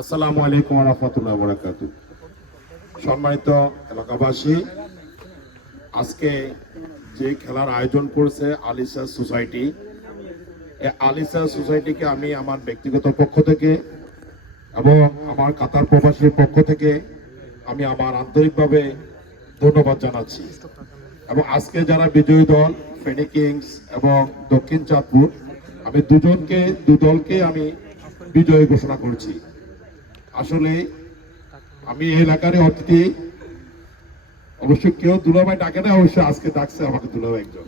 আসসালামু আলাইকুম রহমতুল্লাহ বরাকাত সম্মানিত এলাকাবাসী, আজকে যে খেলার আয়োজন করেছে আলিসা সোসাইটি আলিসা সোসাইটিকে আমি আমার ব্যক্তিগত পক্ষ থেকে এবং আমার কাতার প্রবাসীর পক্ষ থেকে আমি আমার আন্তরিকভাবে ধন্যবাদ জানাচ্ছি। এবং আজকে যারা বিজয়ী দল ফেনি কিংস এবং দক্ষিণ চাঁদপুর, আমি দুজনকে দু দলকে আমি বিজয়ী ঘোষণা করছি। আসলে আমি এই এলাকারই অতিথি। অবশ্য কেউ দুলাভাই ডাকে না, অবশ্য আজকে ডাকছে আমাকে দুলাভাই একজন।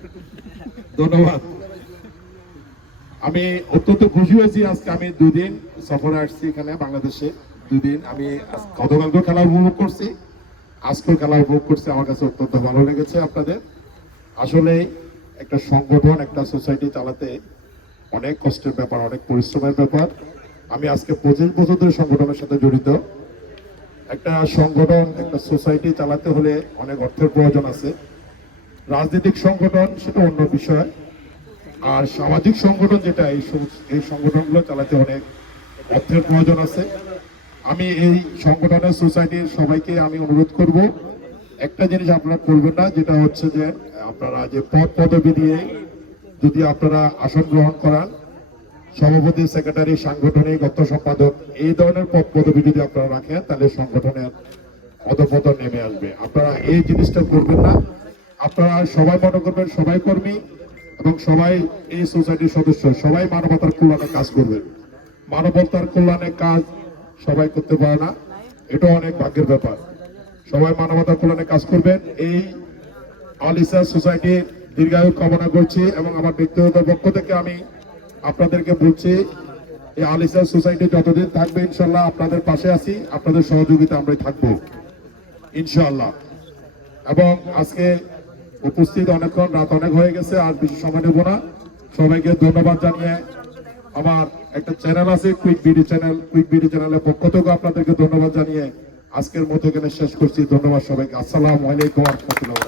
ধন্যবাদ। আমি অত্যন্ত খুশি হয়েছি আজকে আমি দুদিন সফরে আসছি এখানে বাংলাদেশে। দুদিন আমি গতকালকেও খেলা উপভোগ করছি। আজকেও খেলা উপভোগ করছি, আমার কাছে অত্যন্ত ভালো লেগেছে আপনাদের। আসলে একটা সংগঠন, একটা সোসাইটি চালাতে অনেক কষ্টের ব্যাপার, অনেক পরিশ্রমের ব্যাপার। আমি আজকে পঁচিশ বছর সংগঠনের সাথে জড়িত। একটা সংগঠন, একটা সোসাইটি চালাতে হলে অনেক অর্থের প্রয়োজন আছে। রাজনৈতিক সংগঠন, সেটা অন্য বিষয়। আর সামাজিক সংগঠন যেটা, এই এই সংগঠনগুলো চালাতে অনেক অর্থের প্রয়োজন আছে। আমি এই সংগঠনের সোসাইটির সবাইকে আমি অনুরোধ করব, একটা জিনিস আপনারা করবেন না, যেটা হচ্ছে যে আপনারা যে পদ পদবি দিয়ে যদি আপনারা আসন গ্রহণ করান সভাপতি, সেক্রেটারি, সাংগঠনিক, অর্থ সম্পাদক, এই ধরনের পদ পদবি যদি আপনারা রাখেন, তাহলে সংগঠনের অধপতন নেমে আসবে। আপনারা এই জিনিসটা করবেন না। আপনারা সবাই মনে করবেন সবাই কর্মী এবং সবাই এই সোসাইটির সদস্য। সবাই মানবতার কল্যাণে কাজ করবেন মানবতার কল্যাণে কাজ সবাই করতে পারে না। এটা অনেক ভাগ্যের ব্যাপার। সবাই মানবতার কল্যাণে কাজ করবেন। এই আলিসা সোসাইটির দীর্ঘায়ু কামনা করছি এবং আমার ব্যক্তিগত পক্ষ থেকে আমি আপনাদেরকে বলছি, এই আলিসা সোসাইটি যতদিন থাকবে, ইনশাল্লাহ আপনাদের পাশে আছি, আপনাদের সহযোগিতা আমরাই থাকব, ইনশাল্লাহ। এবং আজকে উপস্থিত অনেকক্ষণ, রাত অনেক হয়ে গেছে, আর বেশি সময় নেব না। সবাইকে ধন্যবাদ জানিয়ে আমার একটা চ্যানেল আছে quick BD channel quick BD চ্যানেলের পক্ষ থেকে আপনাদেরকে ধন্যবাদ জানিয়ে আজকের মতো এখানে শেষ করছি। ধন্যবাদ সবাইকে। আসসালামু আলাইকুম রহমতুল্লাহ